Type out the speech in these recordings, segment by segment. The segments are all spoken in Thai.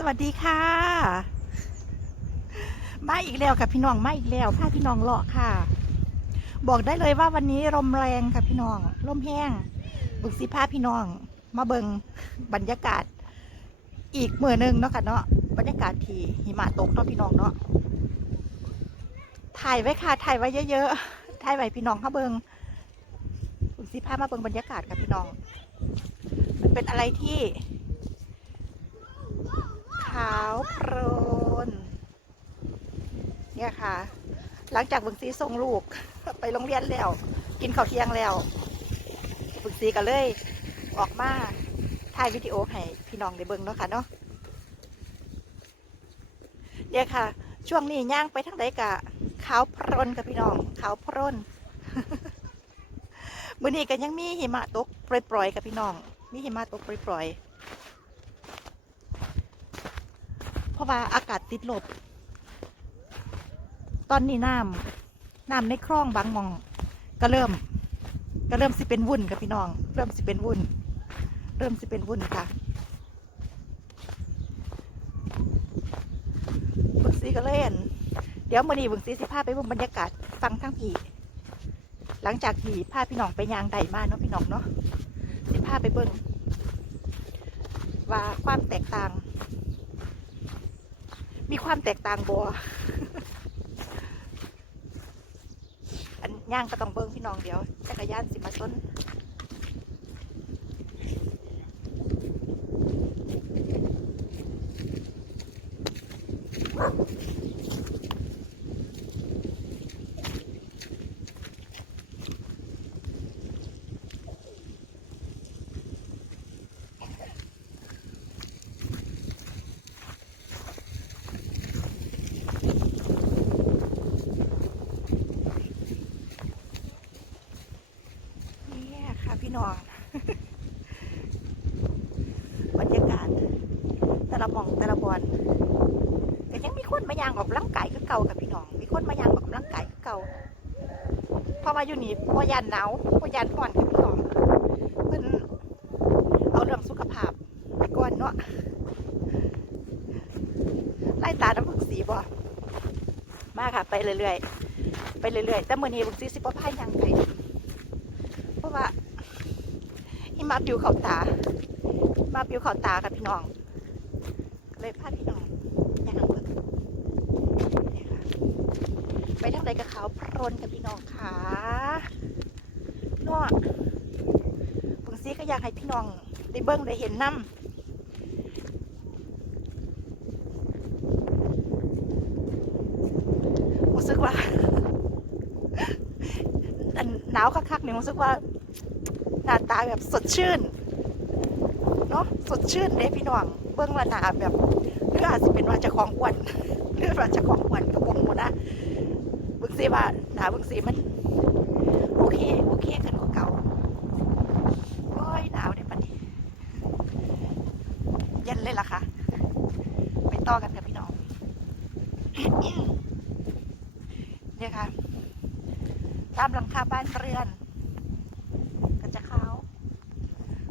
สวัสดีค่ะ มาอีกแล้วค่ะพี่น้องมาอีกแล้วพาพี่น้องเลาะค่ะ บอกได้เลยว่าวันนี้ลมแรงค่ะพี่น้องลมแห้ง บึกสิพาพี่น้อง มาเบิงบรรยากาศ อีกเมื่อหนึงเนาะค่ะเนาะบรรยากาศที่หิมะตกเนาะพี่น้องเนาะถ่ายไว้ค่ะถ่ายไว้เยอะๆถ่ายไว้พี่น้องเขาเบิงบึกสิพามาเบิงบรรยากาศค่ะพี่น้อง มันเป็นอะไรที่าว โพลนเนี่ยค่ะ หลังจากบึงซีส่งลูก ไปโรงเรียนแล้ว กินข้าวเที่ยงแล้วบึงซีก็เลย ออกมาถ่ายวิดีโอให้พี่น้องได้เบิ่งเนาะค่ะเนาะเนี่ยค่ะ ช่วงนี้ย่างไปทางใดกะขาวโพลนกับพี่น้องขาวโพลนมื้อนี้ก็ยังมีหิมะตกปล่อยๆกับพี่น้อง มีหิมะตกปล่อยๆ เพราะว่าอากาศติดลบ ตอนนี้น้ำน้ำในคลองบางมอง ก็เริ่ม ก็เริ่มสิเป็นวุ่นค่ะพี่น้อง เริ่มสิเป็นวุ่น เริ่มสิเป็นวุ่นค่ะบึกซีก็เล่น เดี๋ยวมื่อนี้บึกซีสิพาไปบิ่งบรรยากาศฟังทั้งผีหลังจากผีพาพี่น้องไปยางใดมาเนาะพี่น้องเนาะสิพาไปเบิ่งว่าความแตกต่าง มีความแตกต่างบัวอันย่างก็ต้องเบิ้งพี่น้องเดียวจักรยานสิมาต้นค่ะพี่น้อง บรรยากาศ แต่ละหมองแต่ละบอนก็ยังมีคนมายางออกกำลังกายคือ เก่ากับพี่น้อง มีคนมายางออกกำลังกายเก่าเพราะว่าอยู่นี่พยานหนาวพยานร้อนกับพี่น้องเพิ่นเอาเรื่องสุขภาพไปก่อนเนาะไล่ตาน้ำผึ้งสีบ่มาค่ะ ไปเรื่อยๆไปเรื่อยๆแต่มื้อนี้บุกซีสิบ่พายางไปเพราะว่าหิมาปิวเขาตามาปิวเขาตากับพี่น้องเลยพาพี่น้องย่างเบิ่งนี่ค่ะ ไปทางใดกับเขาพรนกับพี่น้องค่ะเนวดบางซีก็อยากให้พี่น้องได้เบิ่งได้เห็นน้ำรู้สึกว่าหนาวคักๆเนี่ยรู้สึกว่าหน้าตาแบบสดชื่นเนาะสดชื่นเด้พี่น้องเบื้องว่าหนาแบบหรืออาจจะเป็นว่าจะของอ้วนหรือว่าจะของอ้วนกระบงหมดนะ เบึงซีว่าหนาเบึงซีมัน โอเค โอเคกันกว่าเก่าโอ้ยหนาวเนี่ยปันนี้เย็นเลยล่ะค่ะ ไปต่อกันกับพี่น้อง เนี่ยค่ะ ตามหลังคาบ้านเรือนก็จะขาว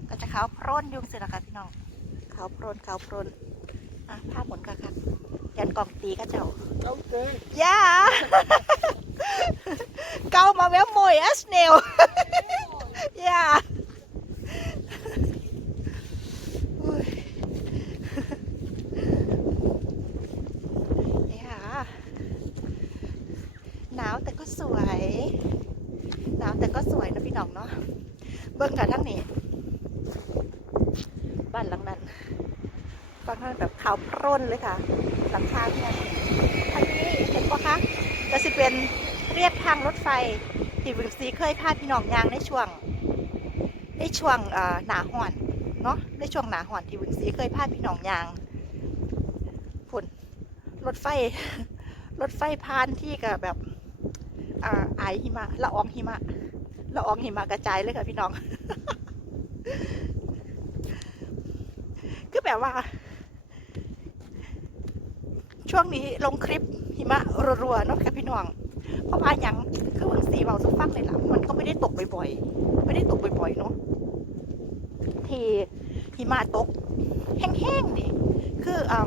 ก็จะขาวโพรนอยุ่งสิละค่ะพี่น้องขาวโพรนขาวโพรนอะภาพหมุนค่ะค่ะยันกล่องตีก็เจ้า Okay. ย่า กามาแววมวยอสเนลย่าอุ้ยนี่ค่ะหนาวแต่ก็สวย หนาวแต่ก็สวยนะพี่น้องเนาะ เบิ่งค่ะทั้งนี้ บ้านหลังนั้นฟังท่านแบบขาวพร่นเลยค่ะหลังคาเนี่ยทางนี้เห็นปะคะจะสิเป็น เรียบทางรถไฟที่วิงซีเคยพาพี่น้องยางในช่วงในช่วงหนาห่อนเนาะในช่วงหนาห่อนที่วิงซีเคยพาพี่น้องยางฝุ่นรถไฟรถไฟพานที่กับแบบอไอหิมะละอองหิมะละอองหิมะกระจายเลยค่ะพี่น้องก็แบบว่า ช่วงนี้ลงคลิปหิมะรัวๆเนาะค่ะพี่น้อง เพราะว่าหยังคือวันสีเบาสุฟังเลยล่ะมันก็ไม่ได้ตกบ่อยๆไม่ได้ตกบ่อยๆเนาะที่หิมะตก แห้งๆนี่คืออ่า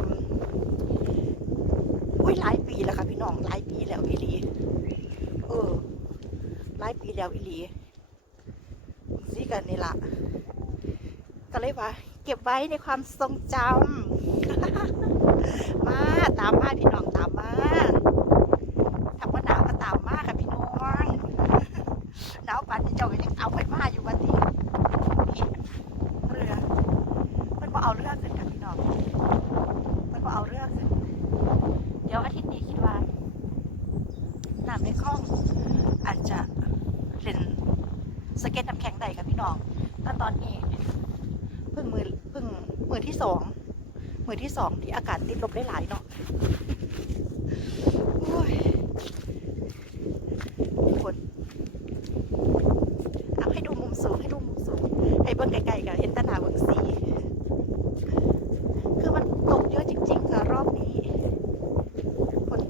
อุ้ยหลายปีแล้วค่ะพี่น้องหลายปีแล้วอีหลีเออหลายปีแล้วอีหลีซีกันนี่ละก็เลยว่า เก็บไว้ในความทรงจำมาตามมาพี่น้องตามมาถ้าว่าหนาวก็ตามมาค่ะพี่น้อง หนาวปานที่เจ้าก็ยังเอาไปมาอยู่วันนี้นี่เรือมันบ่เอาเรือขึ้นค่ะพี่น้องมันบ่เอาเรือขึ้น เดี๋ยวอาทิตย์นี้คิดว่า น้ำในคลอง อาจจะเล่นสเก็ตน้ำแข็งได้กับพี่น้องแต่ตอนนี้เพิ่งมือเพิ่งมือที่สองมือที่สองที่อากาศติดลบได้หลายเนาะโอ้ยฝนเอาให้ดูมุมสูงให้ดูมุมสูงให้เบิ่งไกลๆกับเห็นแตหนาเบิ่งสี คือมันตกเยอะจริงๆค่ะรอบนี้ คน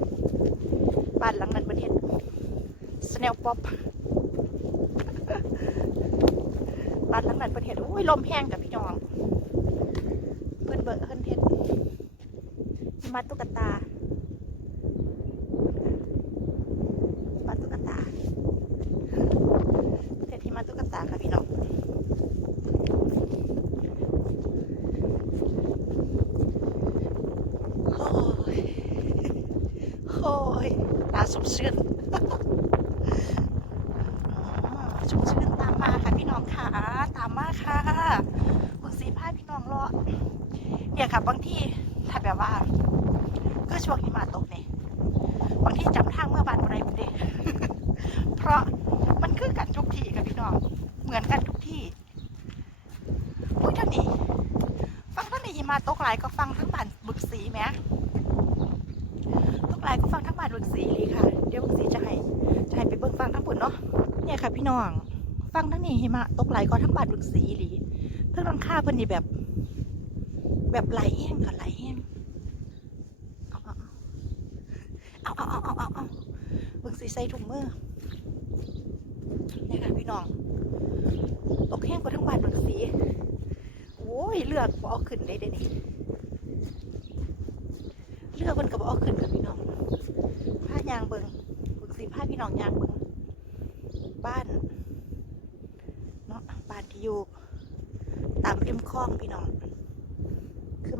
บ้านหลังนั้นประเทศสแนลป๊อป บ้านหลังนั้นประเทศโอ้ย ลมแห้งกับพี่น้อง เพื่นเบิร์เพื่นเทศหิมาตุ๊กตาบ้าตุ๊กตาประเทศหิมาตุ๊กตาค่ะพี่น้องโอ้ยโอ้ยตาสมชื่น สมชื่นตามมาค่ะพี่น้องค่ะ ตามมาค่ะเบิ่งสีผ้าพี่น้องรอเนี่ยค่ะบาง ที่ถ้าแบบว่าก็ช่วงหิมะตกเนี่ยบางที่จำทางเมื่อบานอะไรบุเดเพราะมันคือกันทุกที่ค่ะพี่น้อง เหมือนกันทุกที่อุ้ยท่านี้ ฟังท่านี้หิมะตกหลายก็ฟังทั้งบานบึกสีไหมทุกรายก็ฟังทั้งบานบิ่งสีเลยค่ะ เดี๋ยวบิ่งสีจะให้จะให้ไปเบิ่งฟังทั้งปุ่นเนาะเนี่ยค่ะพี่น้อง ฟังทั้งนี้หิมะตกไหลก็ทั้งบานบิ่งสีหลีเพิ่งรังค่าเพิ่นนี่แบบ แบบไหลแห้งค่ะไหลแห้งเอาเอาเอาเอาเอาเอาเอาบิ่งสีใส่ถุงมือนี่ค่ะพี่น้อง ตกแห้งกว่าทั้งวันเบิ่งสี โอ้ยเลือกบ่เอาขึ้นได้เด้นี่เลือดมันกับบเอาขึ้นค่ะพี่น้องผ้ายางเบิ่งบิ่งสีผ้าพี่น้องยางเบิ่งบ้านเนาะบ้านที่อยู่ตามริมคลองพี่น้อง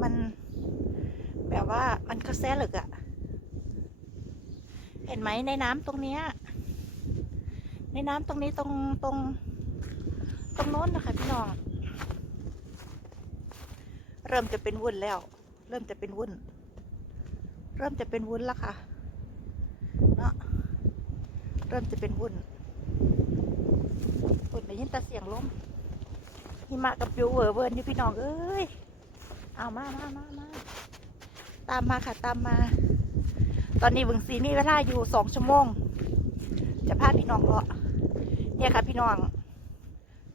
มันแบบว่ามันก็แซ่เหลึกอะเห็นไหมในน้ำตรงเนี้ย ในน้ำตรงนี้ตรงตรง ตรงโน้นนะคะพี่น้อง เริ่มจะเป็นวุ่นแล้ว เริ่มจะเป็นวุ่น เริ่มจะเป็นวุ้นแล้วค่ะ เนาะเริ่มจะเป็นวุ้นฝุ่นได้ยินแต่เสียงลมหิมะกับปิวเวอร์เวิร์นอยู่พี่น้องเอ้ย เอามามามามาตามมาค่ะตามมา ตอนนี้บึงสีมีเวลาอยู่สองชั่วโมง จะพาพี่น้องเลาะเนี่ยค่ะ พี่น้อง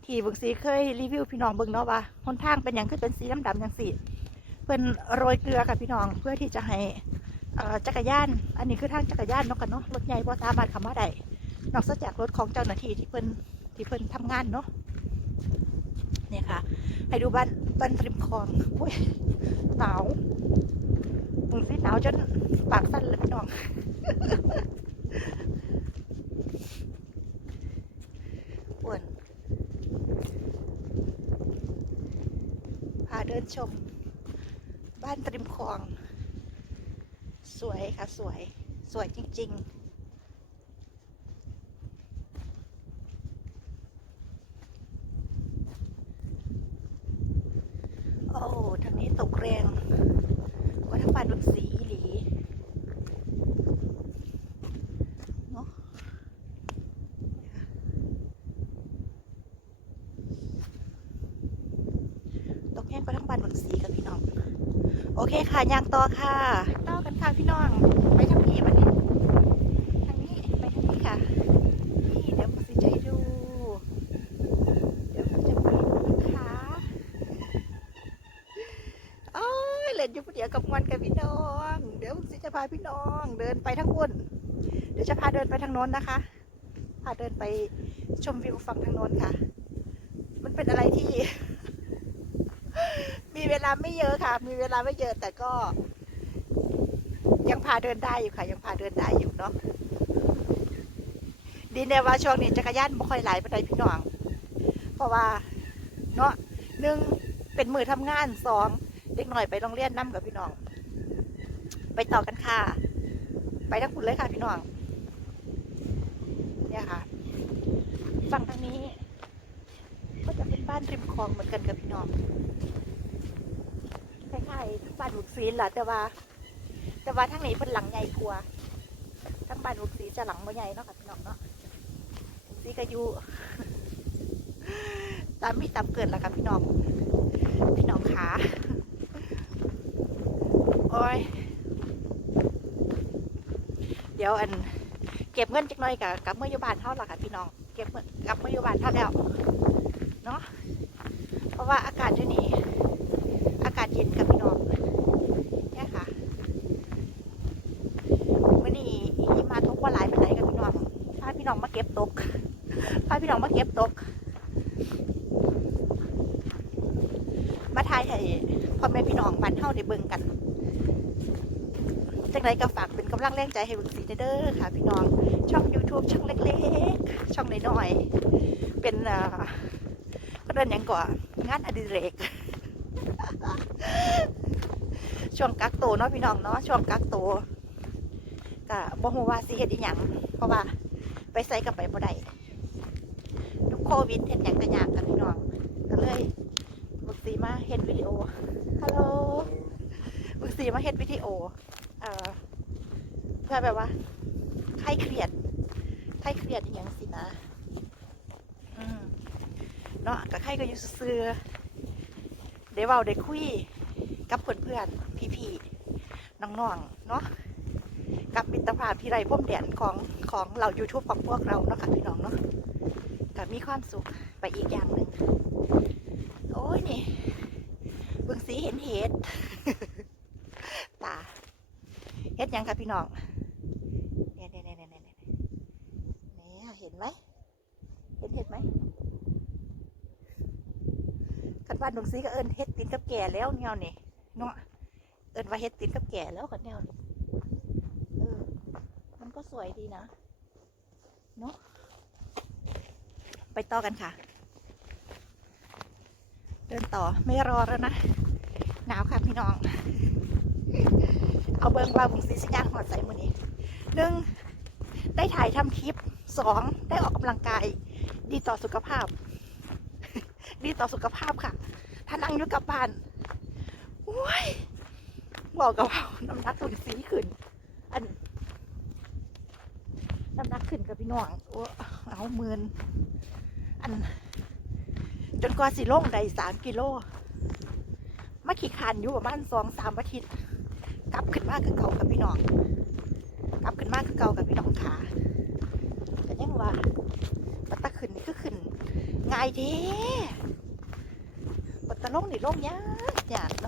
ที่บึงสีเคยรีวิวพี่น้องบิ่งเนาะว่าหนทางเป็นอย่างคือเป็นสีดำๆอย่างสีเพิ่นโรยเกลือค่ะพี่น้องเพื่อที่จะให้จักรยาน อันนี้คือทางจักรยานเนาะกันเนาะรถใหญ่บ่สามารถเข้ามาได้นอกจากรถของเจ้าหน้าที่ที่เพิ่นที่เพิ่นทำงานเนาะเนี่ยค่ะ ให้ดูบ้าน บ้านริมคลองโอ้ยหนาวมึงสิหนาวจนปากสั่นเลยพี่น้องอ้วนพาเดินชม บ้านริมคลอง สวยค่ะสวย สวยจริง ๆ โอ้ทางนี้ตกแรงกว่าทางบ้านบักสีอีหลีเนาะตกแห้งกว่าทางบ้านบักสีกับพี่น้อง โอ เคค่ะยางต่อค่ะต่อกันค่ะพี่น้องไปทางนี้วันนี้ทางนี้ไปทางนี้ค่ะ นี่เดี๋ยวผมสิจะให้ดู เดี๋ยวผมจะไปดูนะคะโอ้ยเล่นอยู่เดียวกับมันกับพี่น้อง เดี๋ยวผมสิจะพาพี่น้องเดินไปทั้งวนเดี๋ยวจะพาเดินไปทางโน้นนะคะพาเดินไปชมวิวฝั่งทางโน้นค่ะ มันเป็นอะไรที่ มีเวลาไม่เยอะค่ะ มีเวลาไม่เยอะแต่ก็ ยังพาเดินได้อยู่ค่ะ ยังพาเดินได้อยู่เนาะดีเนี่ยว่าช่วงนี้จักรยานไม่ค่อยไหลไปไหนใดพี่น้อง เพราะว่าเนาะหนึ่งเป็นมือทำงานสองเด็กหน่อยไปโรงเรียนนํกับพี่น้อง ไปต่อกันค่ะ ไปทั้งคุณเลยค่ะพี่น้อง เนี่ยค่ะฝั่งทางนี้ ก็จะเป็นบ้านริมคลองเหมือนกันกับพี่น้อง คล้ายๆบ้านหุกซีนแหละแต่ว่า แต่ว่าทางนี้เป็นหลังใหญ่กว่าทั้งบ้านหุกซีจะหลังบ่ใหญ่เนาะค่ะพี่น้องเนาะหุกซีก็อยู่ตามมีตามเกิดแล้วค่ะพี่น้อง พี่น้องขาโอ้ยเดี๋ยวอันเก็บเงินจักหน่อยกับกับเมื่อยบานเท่าหรอค่ะพี่น้อง เก็บเงินกับเมื่อยบานเท่าแล้วเนาะเพราะว่าอากาศอยู่นี่ อากาศเย็นกับพี่น้อง เนี่ยค่ะมื่อนี้หิมาตกว่าหลายไปไหนใดกับพี่น้องพาพี่น้องมาเก็บตกพาพี่น้องมาเก็บตก มาทายให้พ่อแม่พี่น้องบ้านเฮาได้เบิ่งกันจังไรก็ฝากเป็นกำลังแรง ใจให้บึงสีเด้อค่ะ พี่น้องช่อง YouTube ช่องเล็กๆช่องน้อยๆเป็นอ่อก็เดินยังก่อนงานอดิเรกช่วงกักตัวเนาะพี่น้องเนาะช่วงกักตัวก็บ่ฮู้ว่าสิเฮ็ดอีหยังเพราะว่าไปไสกับไปบ่ได้ทุกโควิดเฮ็ดหยังก็ยากกับพี่น้องก็เลยบึกสีมาเฮ็ดวิดีโอฮัลโหลบึกสีมาเฮ็ดวิดีโอเอ่อ เพื่แบบว่าใครเครียดใครเครียดอีหยังสินะอืมเนาะก็ใครก็อยู่ซื่อๆได้เว้าได้คุยกับเพื่อนๆพี่ๆน้องๆเนาะกับมิตรภาพที่ไรพ่มแดนของของเรา YouTube ของพวกเราเนาะค่ะพี่น้องเนาะก็มีความสุขไปอีกอย่างหนึ่งโอ้ยนี่เบึงสีเห็นเห็ดตาเห็ดยังค่ะพี่น้องเนี่ยเนี่ยเนี่ยเนี่ยเนี่ยเนี่ยเห็นไหม เห็นเห็ดไหมคั นบ้านดงซีก็เอิญเฮ็ดตินกับแก่แล้วแนวนี่เนาะเอิญว่าเฮ็ดตินกับแก่แล้วกันแนวนี่เออ มันก็สวยดีนะเนาะไปต่อกันค่ะ เดินต่อไม่รอแล้วนะหนาวค่ะพี่น้อง เอาเบิ้งว่าบุงซีสิย่างหอดใส่มือนี้หนึ่งได้ถ่ายทำคลิปสองได้ออกกำลังกาย ดีต่อสุขภาพ ดีต่อสุขภาพค่ะ ถ้านั่งอยู่กับบ้านโอ้ยบอกกับเราน้ำหนักตุนสีขึ้น อันน้ำหนักขึ้นกับพี่น้องโอ้เอาหมื่นอัน จนกว่าสิลงได้สามกิโลมาขี่คันอยู่ประมาณสองสามอาทิตย์กลับขึ้นมากคือเก่ากับพี่น้องกลับขึ้นมากคือเก่ากับพี่น้องขาแต่ยังว่าปัตตะขึ้นนี่ก็ขึ้นง่ายเด้ ลงนี่ลงยากยากเนาะ